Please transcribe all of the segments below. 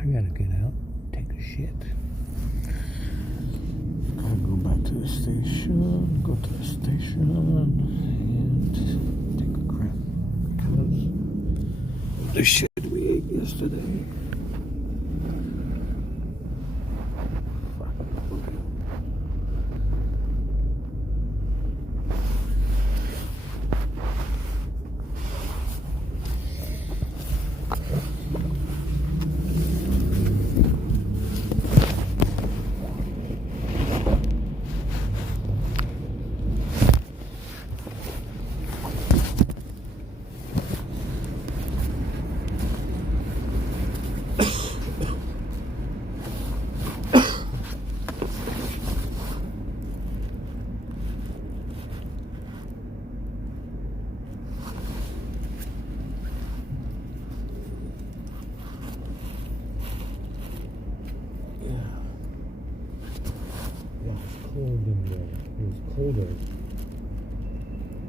I gotta get out, take a shit. Gotta go back to the station, go to the station, and take a crap because the shit we ate yesterday. Cold in there. It was colder.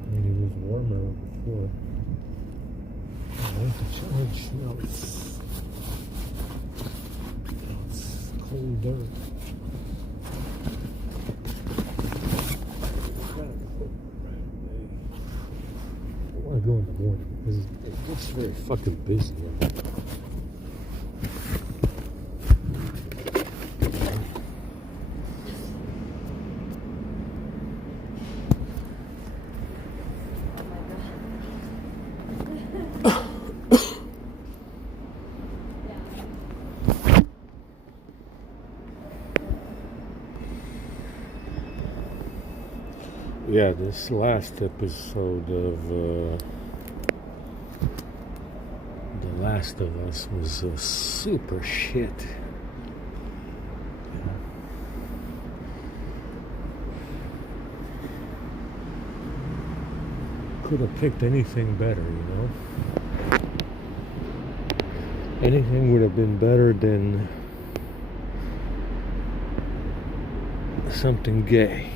I mean, it was warmer before. I went to charge. Now it's colder. I want to go in the morning because it gets very fucking busy. Yeah, this last episode of The Last of Us was super shit. Could have picked anything better, you know? Anything would have been better than something gay.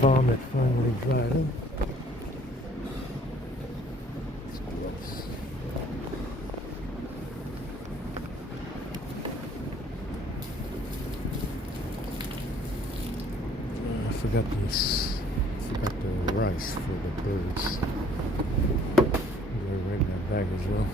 Vomit finally driving. It's gross. I forgot this. Forgot the rice for the birds. They're right in that bag as well.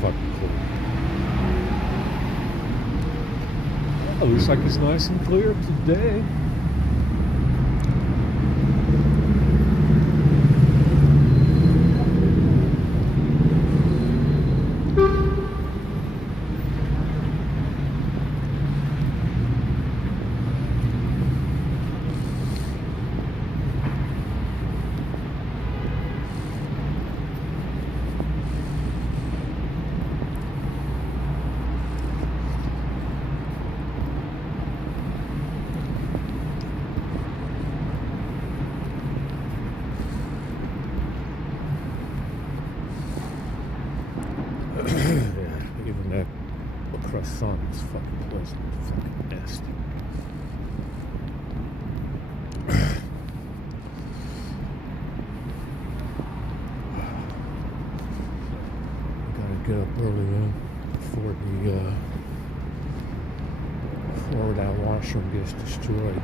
fucking cool. Oh, looks like it's nice and clear today. Even that croissant is fucking pleasant. Fucking nasty. I gotta get up early before that washroom gets destroyed.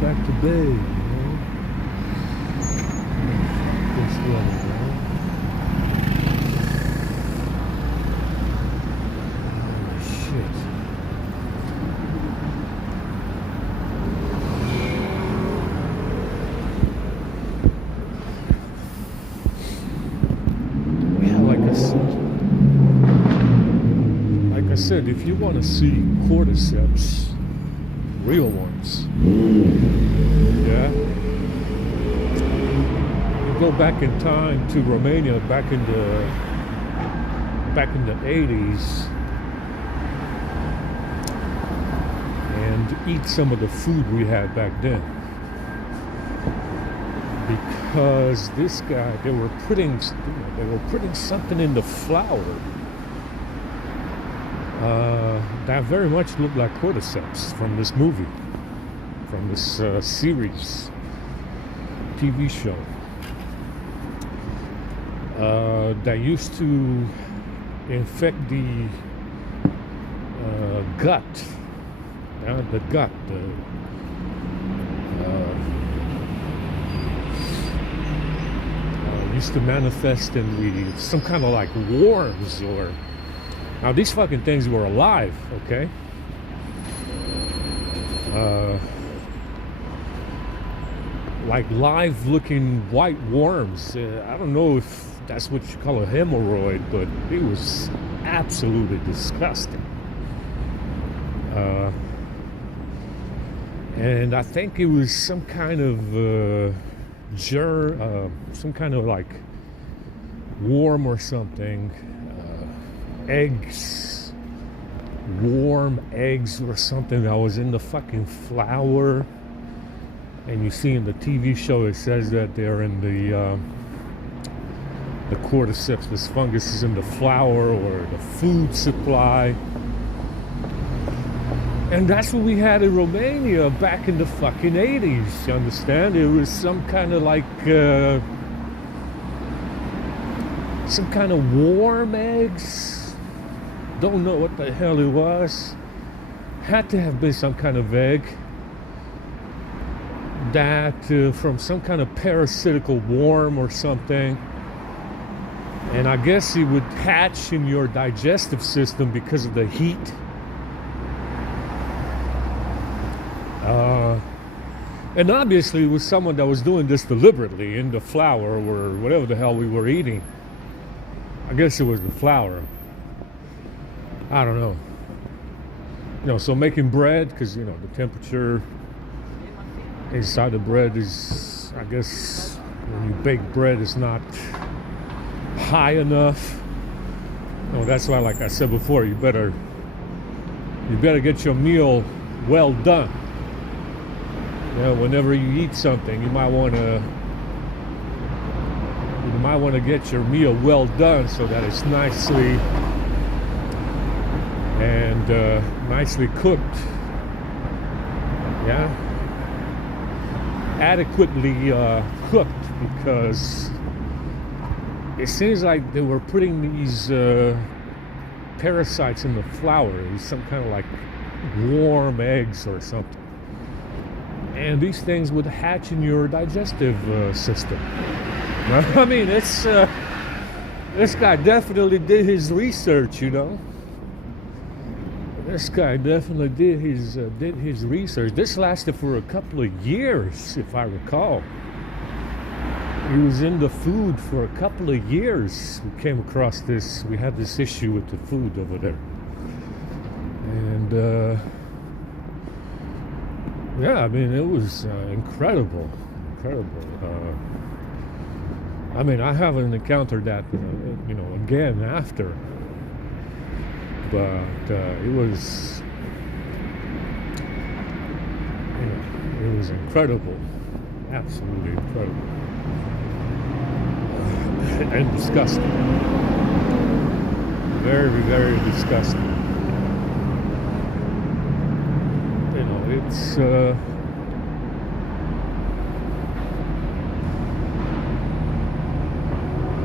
Back to bed, you know? This weather, man. Oh, shit. Yeah, like I said, if you want to see cordyceps, real ones, yeah, you go back in time to Romania, back in the 80s, and eat some of the food we had back then, because this guy, they were putting something in the flour that very much looked like cordyceps from this movie, from this series, TV show, that used to infect the gut, used to manifest in some kind of like worms, or now these fucking things were alive, okay? Like live looking white worms. I don't know if that's what you call a hemorrhoid, but it was absolutely disgusting. And I think it was some kind of some kind of like worm or something. Eggs, warm eggs or something that was in the fucking flour. And you see in the TV show, it says that they're in the cordyceps, this fungus is in the flour or the food supply. And that's what we had in Romania back in the fucking 80s, you understand? It was some kind of like, some kind of warm eggs. Don't know what the hell it was. Had to have been some kind of egg that from some kind of parasitical worm or something. And I guess it would hatch in your digestive system because of the heat. And obviously it was someone that was doing this deliberately in the flour or whatever the hell we were eating. I guess it was the flour. I don't know. You know, so making bread, because, you know, the temperature inside the bread is, I guess, when you bake bread, it's not high enough. You know, that's why, like I said before, you better get your meal well done. You know, whenever you eat something, you might want to get your meal well done so that it's nicely cooked. Yeah, adequately cooked, because it seems like they were putting these parasites in the flour. It was some kind of like warm eggs or something. And these things would hatch in your digestive system. I mean, this guy definitely did his research, you know. This guy definitely did his research. This lasted for a couple of years, if I recall. He was in the food for a couple of years. We came across this. We had this issue with the food over there, and yeah, I mean, it was incredible. I mean, I haven't encountered that, you know, again after. But it was, you know, it was incredible, absolutely incredible, and disgusting. Very, very disgusting. You know, it's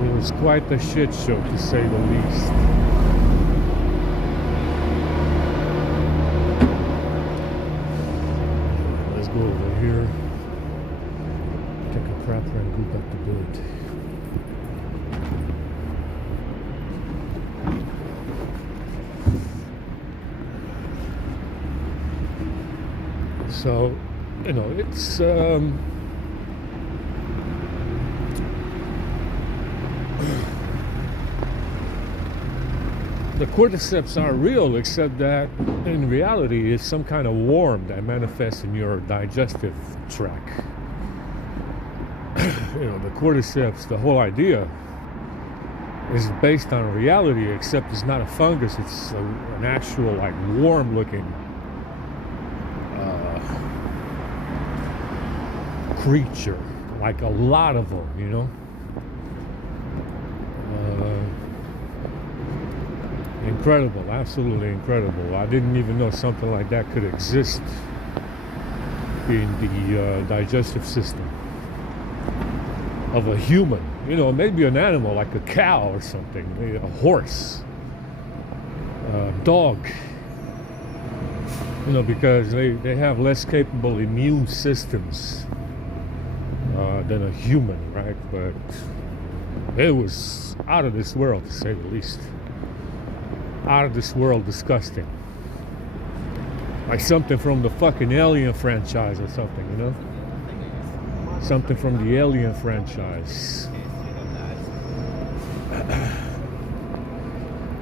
it was quite a shit show, to say the least. Go over here, take a crap and go back to bed. So, you know, it's the cordyceps are real, except that in reality it's some kind of worm that manifests in your digestive tract. You know, the cordyceps, the whole idea is based on reality, except it's not a fungus, it's an actual, like, worm looking creature, like a lot of them, you know. Incredible, absolutely incredible. I didn't even know something like that could exist in the digestive system of a human. You know, maybe an animal like a cow or something, maybe a horse, a dog. You know, because they have less capable immune systems than a human, right? But it was out of this world, to say the least. Out of this world disgusting. Like something from the fucking Alien franchise or something, you know? Something from the Alien franchise.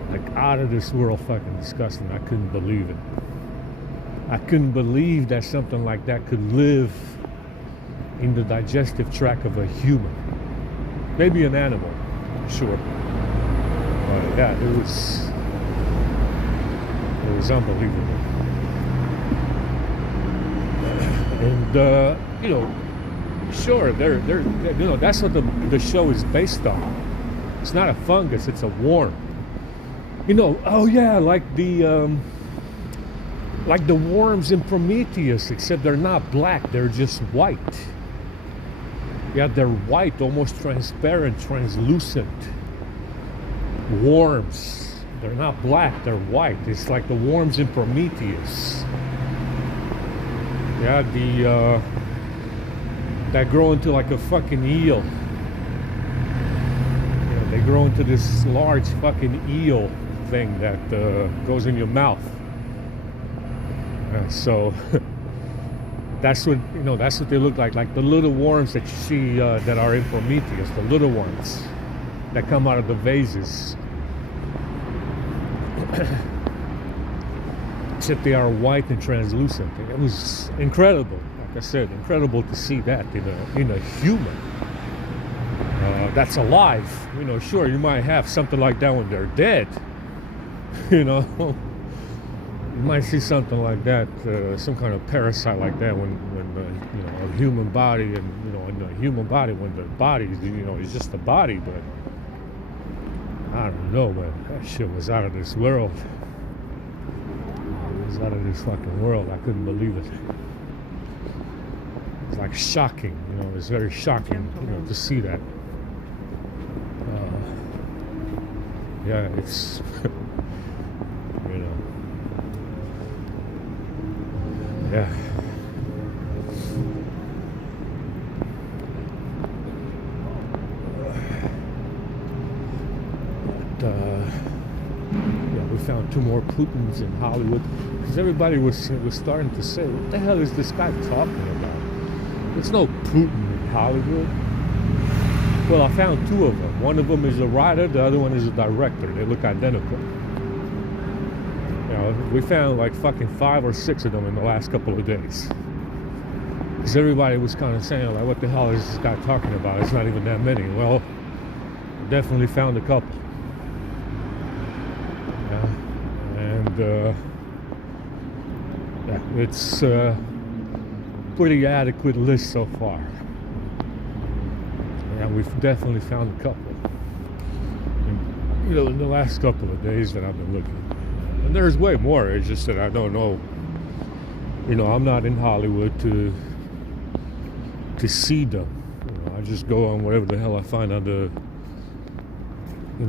Like out of this world fucking disgusting. I couldn't believe it. I couldn't believe that something like that could live in the digestive tract of a human. Maybe an animal, sure. But yeah, it was unbelievable. And you know, sure, they're you know, that's what the show is based on. It's not a fungus, it's a worm. You know, oh yeah, like the worms in Prometheus, except they're not black, they're just white. Yeah, they're white, almost transparent, translucent worms. They're not black, they're white. It's like the worms in Prometheus. Yeah, that grow into like a fucking eel. Yeah, they grow into this large fucking eel thing that goes in your mouth. So that's what that's what they look like the little worms that you see that are in Prometheus, the little ones that come out of the vases. Except they are white and translucent. It was incredible. Like I said, incredible to see that in a human that's alive. Sure, you might have something like that when they're dead. You might see something like that, some kind of parasite like that when a human body, and in a human body, when the body is just a body. But I don't know, man. That shit was out of this world. It was out of this fucking world. I couldn't believe it. It's like shocking. It's very shocking, to see that. Yeah, it's yeah. Yeah, we found 2 more Putins in Hollywood because everybody was starting to say, "What the hell is this guy talking about? There's no Putin in Hollywood." Well, I found 2 of them. One of them is a writer, the other one is a director. They look identical. We found like fucking 5 or 6 of them in the last couple of days. Because everybody was kind of saying, like, what the hell is this guy talking about? It's not even that many. Well, definitely found a couple. And it's a pretty adequate list so far. Yeah, we've definitely found a couple. And, in the last couple of days that I've been looking. And there's way more. It's just that I don't know. I'm not in Hollywood to see them. I just go on whatever the hell I find on the.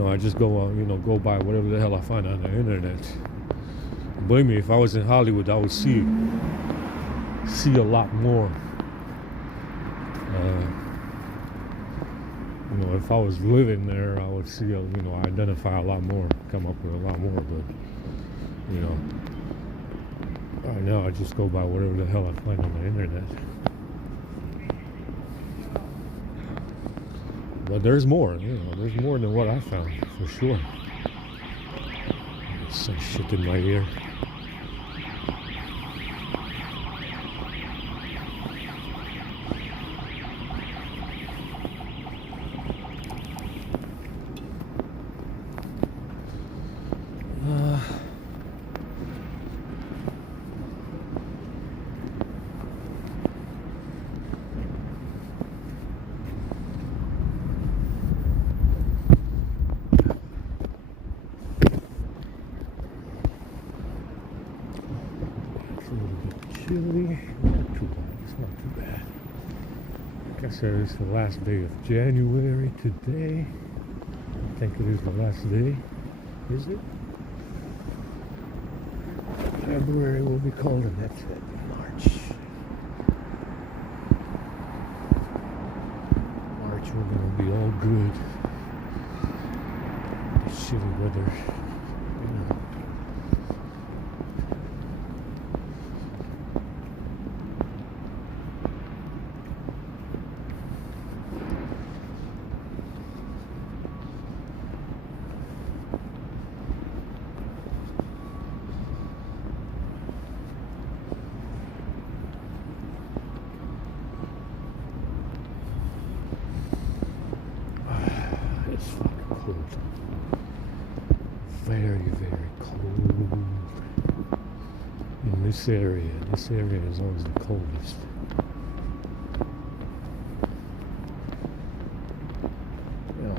I just go on. Go by whatever the hell I find on the internet. Believe me, if I was in Hollywood, I would see a lot more. If I was living there, I would see, identify a lot more, come up with a lot more. But right now I just go by whatever the hell I find on the internet. But there's more, there's more than what I found, for sure. There's some shit in my ear. Chilly. Not too bad. It's not too bad. Like I said, it's the last day of January today. I think it is the last day. Is it? February will be cold, and that's it. March. March, we're gonna be all good. Shitty weather. It's fucking cold. Very, very cold. In this area is always the coldest.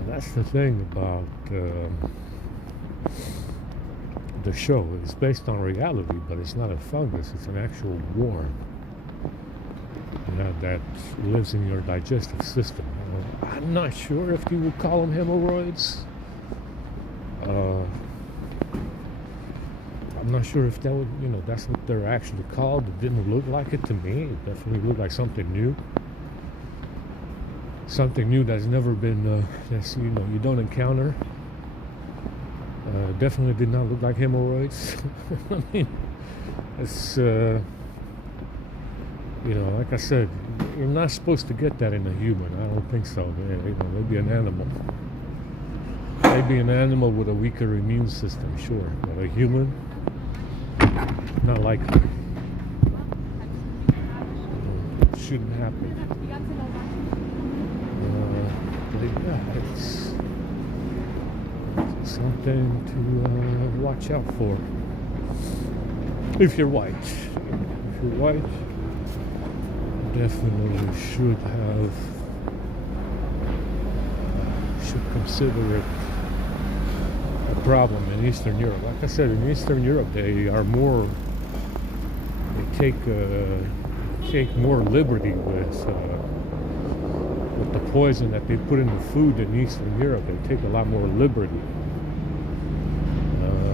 That's the thing about the show. It's based on reality, but it's not a fungus. It's an actual worm that lives in your digestive system. I'm not sure if you would call them hemorrhoids. I'm not sure if that would, that's what they're actually called. It didn't look like it to me. It definitely looked like something new. something new that's never been, you don't encounter. Definitely did not look like hemorrhoids. I mean, it's, like I said, you're not supposed to get that in a human. I don't think so. Maybe an animal. Maybe an animal with a weaker immune system, sure. But a human, not likely. It shouldn't happen. It's something to watch out for. If you're white. If you're white, definitely should consider it a problem in Eastern Europe. Like I said, in Eastern Europe, they take more liberty with the poison that they put in the food in Eastern Europe. They take a lot more liberty.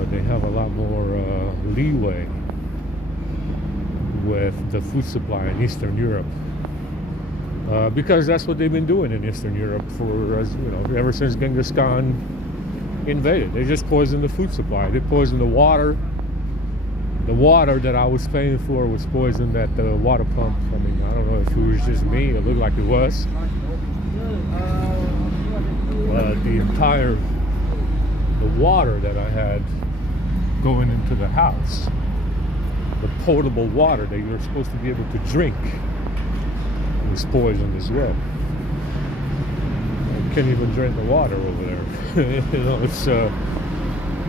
They have a lot more leeway with the food supply in Eastern Europe, because that's what they've been doing in Eastern Europe ever since Genghis Khan invaded. They just poisoned the food supply. They poisoned the water. The water that I was paying for was poisoned at the water pump. I mean, I don't know if it was just me. It looked like it was. The water that I had going into the house, the potable water that you're supposed to be able to drink, was poisoned as well. I can't even drink the water over there. It's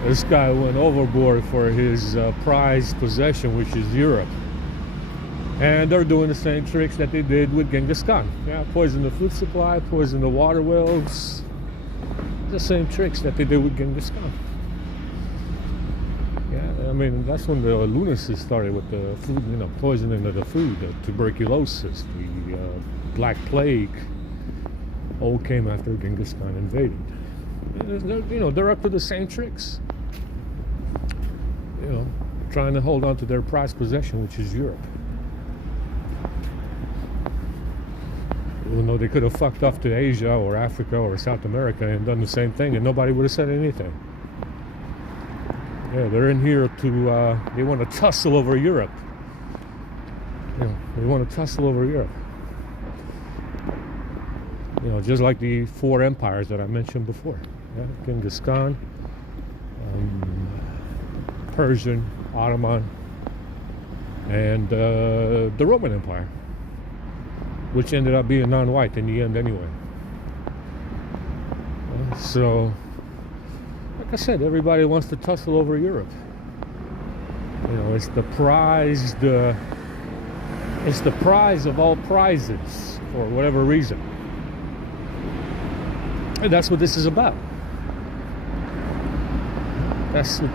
this guy went overboard for his prized possession, which is Europe. And they're doing the same tricks that they did with Genghis Khan. Yeah, poison the food supply, poison the water wells. The same tricks that they did with Genghis Khan. Yeah, I mean, that's when the lunacy started with the food, poisoning of the food, the tuberculosis, the Black Plague, all came after Genghis Khan invaded. They're up to the same tricks. Trying to hold on to their prized possession, which is Europe. Even though they could have fucked off to Asia or Africa or South America and done the same thing, and nobody would have said anything. Yeah, they're in here they want to tussle over Europe. They want to tussle over Europe. Just like the four empires that I mentioned before. Yeah, Genghis Khan, Persian, Ottoman, and the Roman Empire, which ended up being non-white in the end anyway. So, like I said, everybody wants to tussle over Europe. It's the prize, it's the prize of all prizes for whatever reason. And that's what this is about. That's what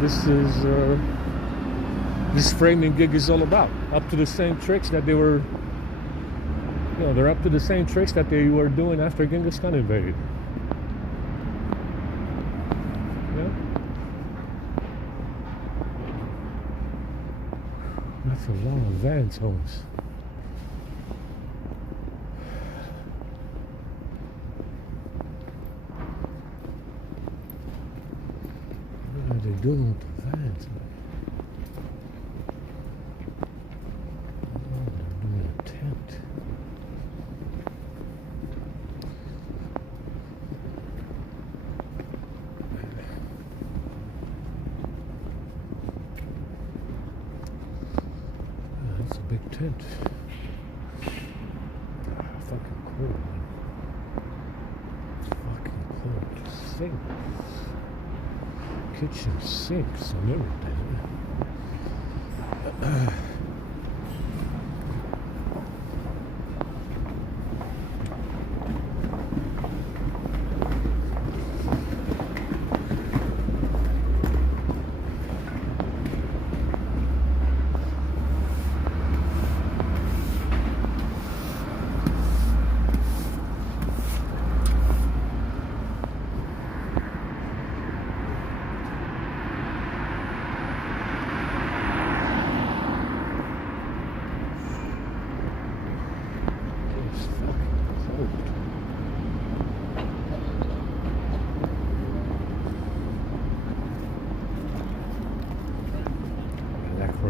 this framing gig is all about. Up to the same tricks that they were, they're up to the same tricks that they were doing after Genghis Khan invaded. Yeah. That's a lot of vans, Holmes. What are they doing with the vans? Oh, they're doing a tent. That's a big tent. Fucking cool, man. It's fucking cool. Sinks. Kitchen sinks and everything.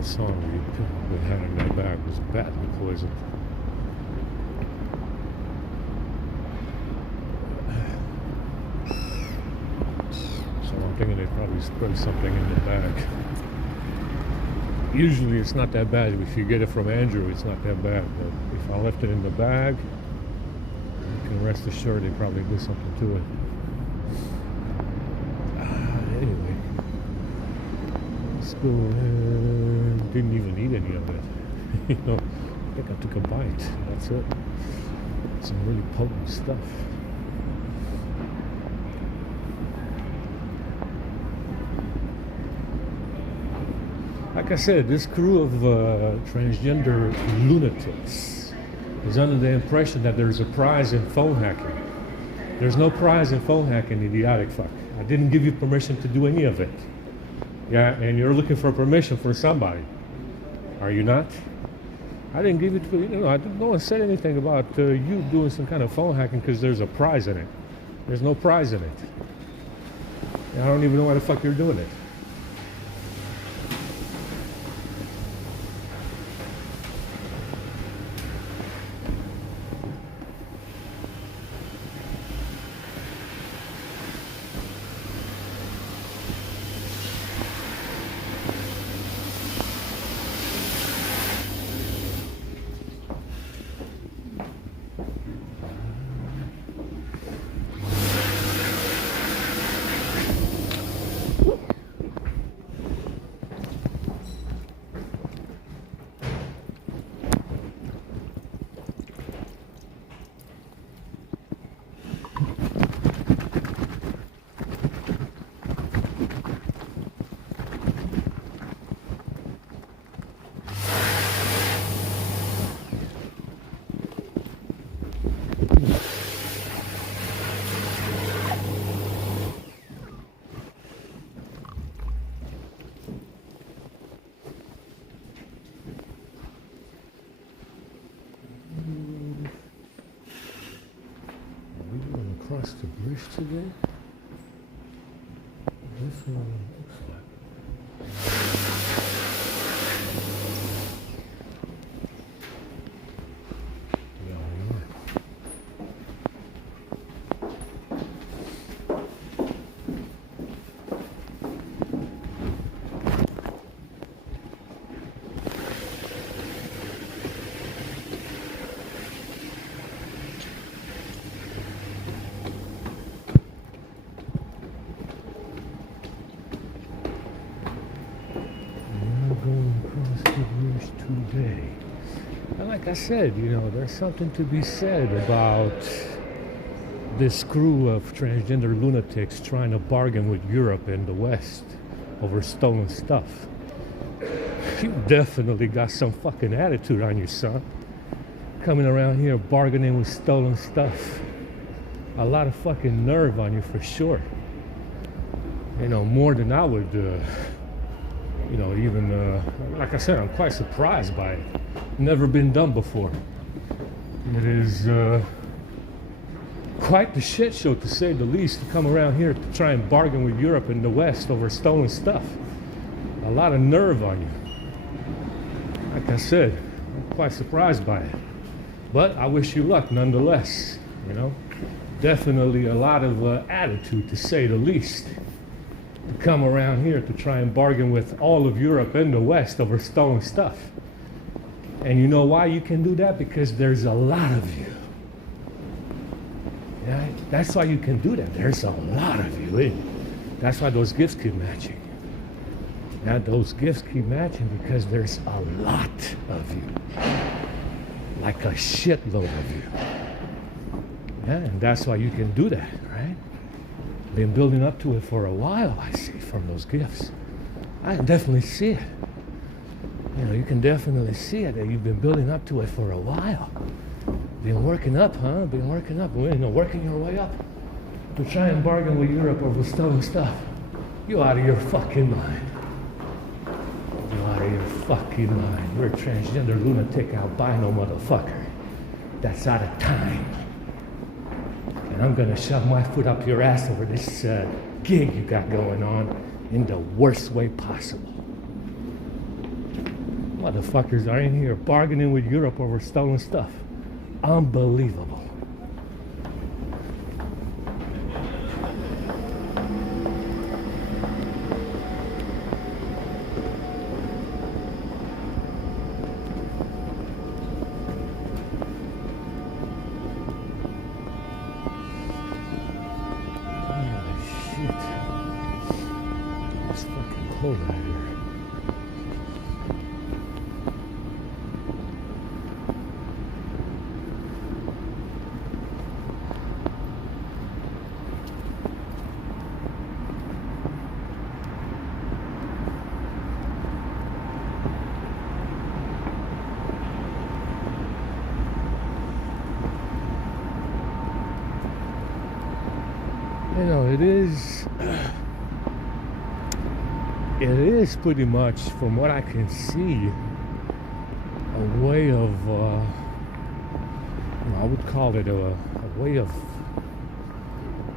song we had in that bag was badly poisoned. So I'm thinking they probably spread something in the bag. Usually it's not that bad. If you get it from Andrew, it's not that bad. But if I left it in the bag, you can rest assured they probably did something to it. Anyway, let's go ahead. Didn't even eat any of it. You know, I think I took a bite. That's it. Some really potent stuff. Like I said, this crew of transgender lunatics is under the impression that there's a prize in phone hacking. There's no prize in phone hacking, idiotic fuck. I didn't give you permission to do any of it. Yeah, and you're looking for permission for somebody. Are you not? I didn't give you, no one said anything about you doing some kind of phone hacking because there's a prize in it. There's no prize in it. And I don't even know why the fuck you're doing it. Across the bridge today? This one looks like. Yeah, we are. Today. And like I said, there's something to be said about this crew of transgender lunatics trying to bargain with Europe and the West over stolen stuff. You definitely got some fucking attitude on you, son. Coming around here bargaining with stolen stuff. A lot of fucking nerve on you for sure. More than I would like I said, I'm quite surprised by it. Never been done before. It is quite the shit show, to say the least, to come around here to try and bargain with Europe and the West over stolen stuff. A lot of nerve on you. Like I said, I'm quite surprised by it. But I wish you luck nonetheless, Definitely a lot of attitude, to say the least. To come around here to try and bargain with all of Europe and the West over stolen stuff. And you know why you can do that? Because there's a lot of you. Yeah, that's why you can do that. There's a lot of you. That's why those gifts keep matching. Yeah, those gifts keep matching because there's a lot of you. Like a shitload of you. Yeah, and that's why you can do that, right? Been building up to it for a while, I see, from those gifts. I definitely see it. You can definitely see it, that you've been building up to it for a while. Been working up, huh? Been working up, working your way up to try and bargain with Europe over stolen stuff. You out of your fucking mind. You out of your fucking mind. You're a transgender lunatic albino motherfucker. That's out of time. And I'm gonna shove my foot up your ass over this gig you got going on in the worst way possible. Motherfuckers are in here bargaining with Europe over stolen stuff. Unbelievable. It's fucking cold out here. You know, it is pretty much, from what I can see, a way of, I would call it a way of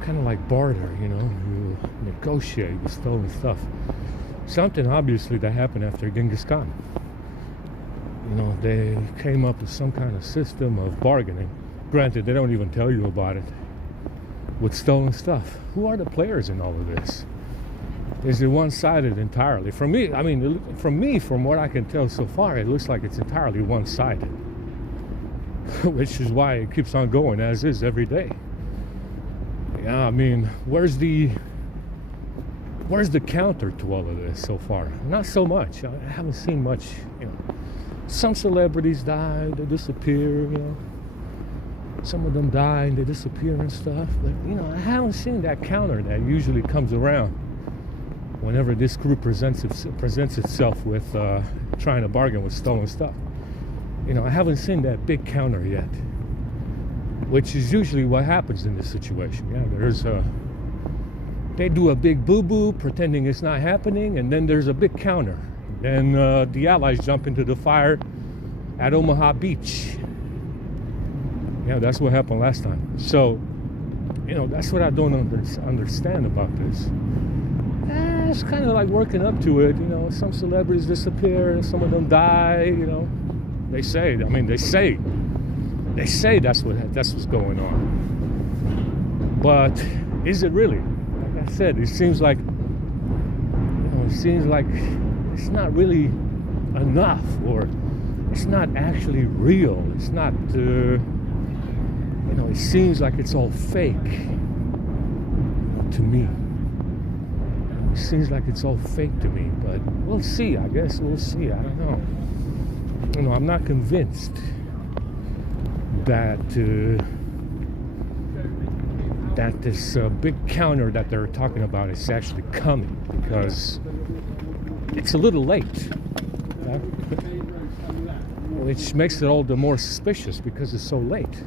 kind of like barter, you know, you negotiate with stolen stuff. Something obviously that happened after Genghis Khan. You know, they came up with some kind of system of bargaining. Granted, they don't even tell you about it. With stolen stuff. Who are the players in all of this? Is it one-sided entirely? From what I can tell so far, it looks like it's entirely one-sided. Which is why it keeps on going as is every day. Yeah, I mean, where's the counter to all of this so far? Not so much. I haven't seen much, you know. Some celebrities die, they disappear, you know. Some of them die and they disappear and stuff. But, you know, I haven't seen that counter that usually comes around whenever this group presents itself with trying to bargain with stolen stuff. You know, I haven't seen that big counter yet, which is usually what happens in this situation. Yeah, they do a big boo-boo pretending it's not happening, and then there's a big counter. Then the Allies jump into the fire at Omaha Beach. Yeah, that's what happened last time. So, you know, that's what I don't understand about this. It's kind of like working up to it. You know, some celebrities disappear, some of them die. You know, they say that's what's going on. But is it really? Like I said, it seems like it's not really enough, or it's not actually real. It's not. You know, it seems like it's all fake to me. It seems like it's all fake to me, but we'll see. I guess we'll see. I don't know. You know, I'm not convinced that this big counter that they're talking about is actually coming, because it's a little late. Okay? Which makes it all the more suspicious because it's so late.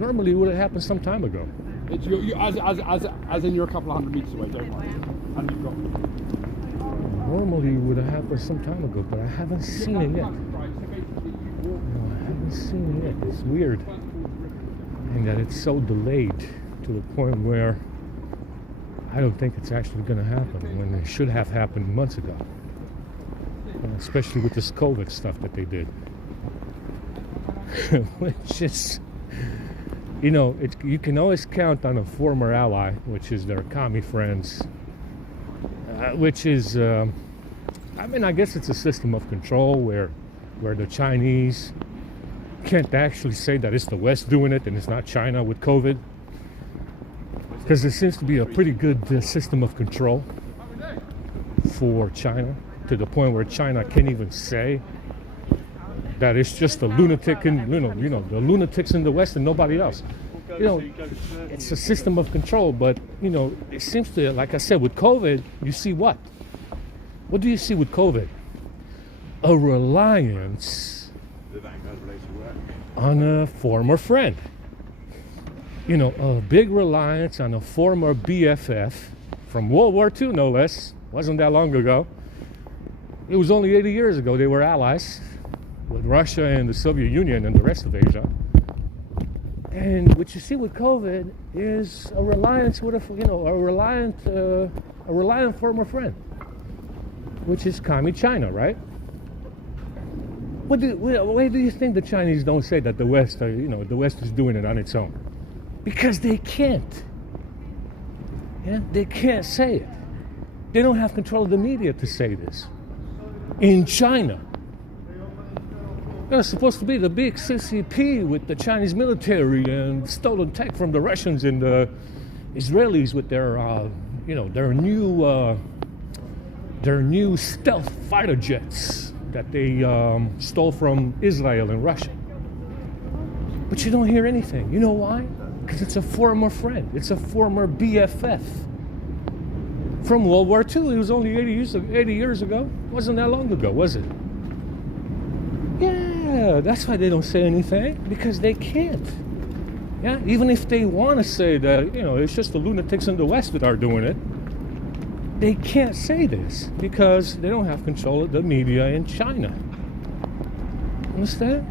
Normally it would have happened some time ago. It's as in you're a couple of hundred meters away, don't worry. And you've got... Normally it would have happened some time ago, but I haven't seen it yet. No, I haven't seen it yet. It's weird. And that it's so delayed to the point where I don't think it's actually going to happen, when it should have happened months ago. Especially with this COVID stuff that they did. Which is... You know, you can always count on a former ally, which is their commie friends, which is, I guess it's a system of control where the Chinese can't actually say that it's the West doing it and it's not China with COVID, because there seems to be a pretty good system of control for China, to the point where China can't even say that it's just the lunatic and the lunatics in the West and nobody else. You know, it's a system of control, but you know, it seems to, like I said, with COVID, you see what? What do you see with COVID? A reliance on a former friend. You know, a big reliance on a former BFF from World War II, no less. Wasn't that long ago. It was only 80 years ago they were allies with Russia and the Soviet Union and the rest of Asia. And what you see with COVID is a reliance with a reliant former friend, which is commie China, right? Why do you think the Chinese don't say that the West, the West is doing it on its own? Because they can't. Yeah, they can't say it. They don't have control of the media to say this. In China, they're supposed to be the big CCP with the Chinese military and stolen tech from the Russians and the Israelis with their new stealth fighter jets that they stole from Israel and Russia. But you don't hear anything. You know why? Because it's a former friend. It's a former BFF. From World War II. It was only 80 years ago. Wasn't that long ago, was it? Yeah, that's why they don't say anything. Because they can't. Yeah, even if they want to say that, it's just the lunatics in the West that are doing it, they can't say this because they don't have control of the media in China. Understand?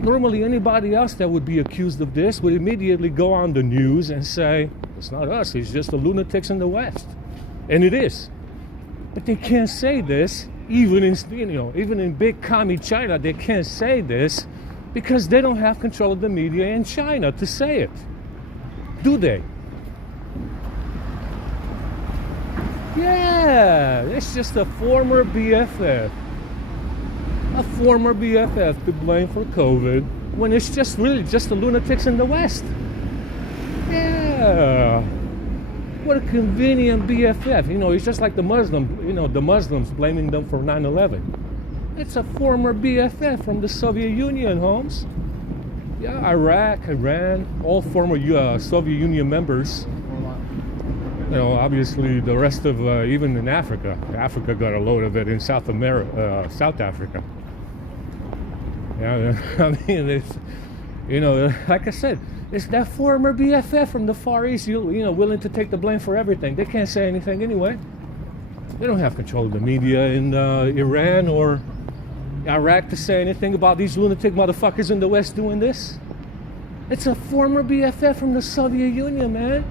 Normally, anybody else that would be accused of this would immediately go on the news and say, it's not us, it's just the lunatics in the West. And it is. But they can't say this, even in big commie China, they can't say this because they don't have control of the media in China to say it. Do they? Yeah, it's just a former BFF. A former BFF to blame for COVID when it's just really just the lunatics in the West. Yeah. What a convenient BFF. It's just like the Muslims blaming them for 9/11. It's a former BFF from the Soviet Union, Holmes. Yeah, Iraq, Iran, all former Soviet Union members. Obviously the rest of, even in Africa. Africa got a load of it in South Africa. Yeah, I mean, it's, like I said, it's that former BFF from the Far East, willing to take the blame for everything. They can't say anything anyway. They don't have control of the media in Iran or Iraq to say anything about these lunatic motherfuckers in the West doing this. It's a former BFF from the Soviet Union, man.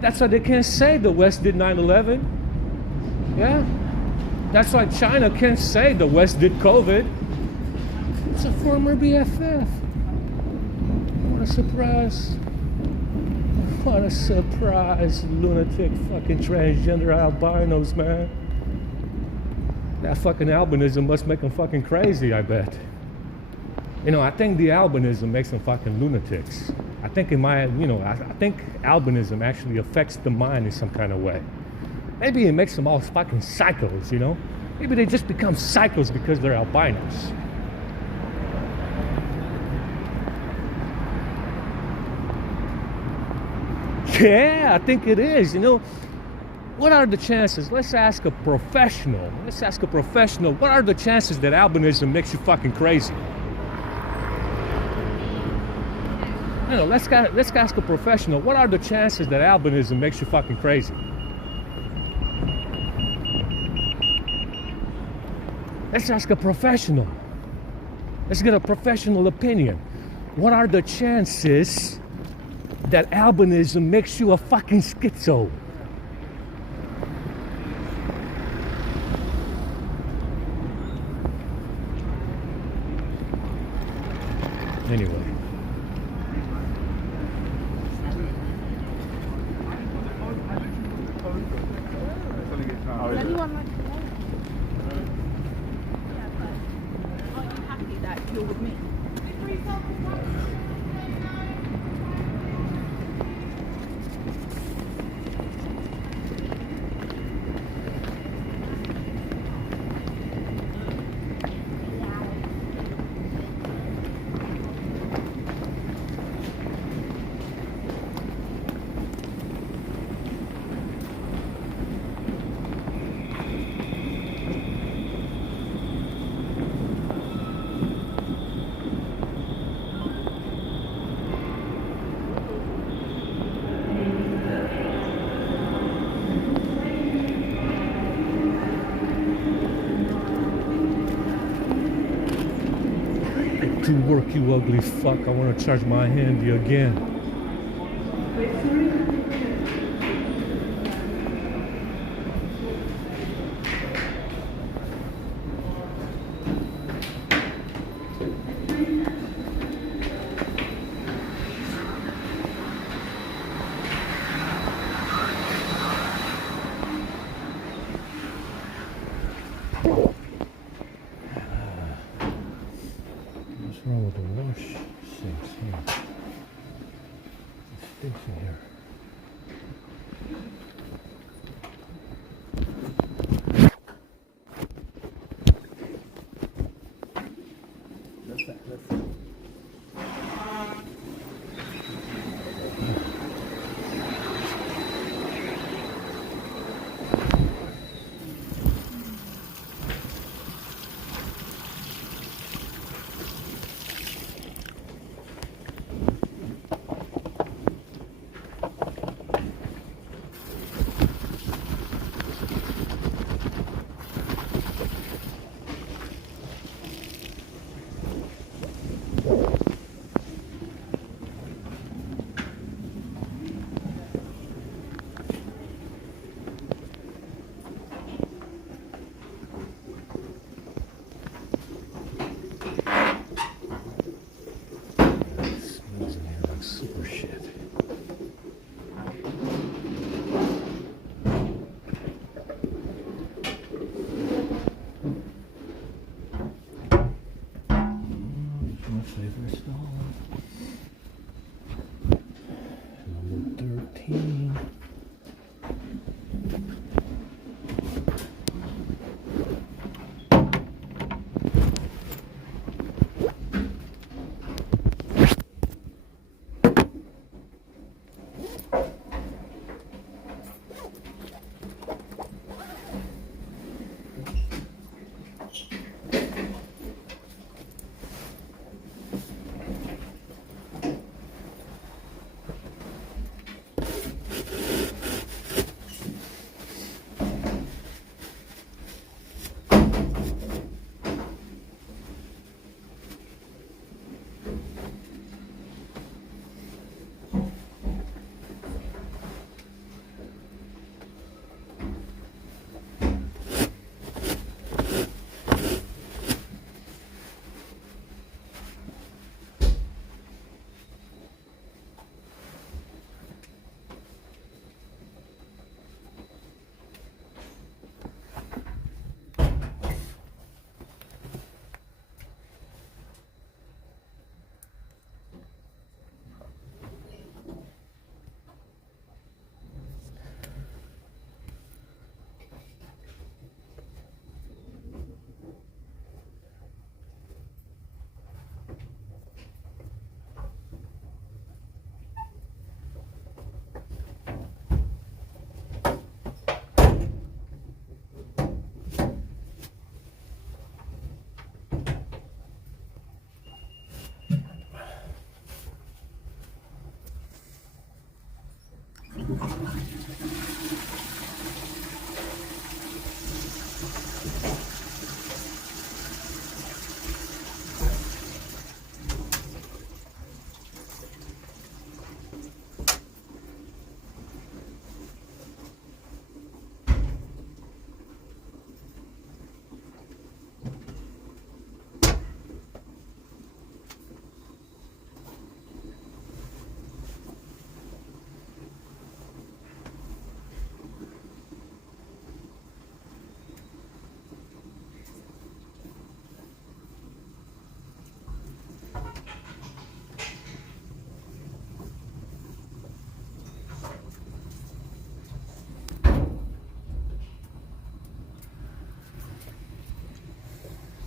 That's why they can't say the West did 9/11. Yeah? That's why China can't say the West did COVID. It's a former BFF. What a surprise. What a surprise, lunatic fucking transgender albinos, man. That fucking albinism must make them fucking crazy, I bet. I think the albinism makes them fucking lunatics. I think I think albinism actually affects the mind in some kind of way. Maybe it makes them all fucking psychos, Maybe they just become psychos because they're albinos. Yeah, I think it is, What are the chances? Let's ask a professional. What are the chances that albinism makes you fucking crazy? Let's ask a professional. What are the chances that albinism makes you fucking crazy? Let's ask a professional. Let's get a professional opinion. What are the chances that albinism makes you a fucking schizo? Anyway. Does anyone like to know? Yeah, but are you happy that you're with me? To work, you ugly fuck. I want to charge my handy again.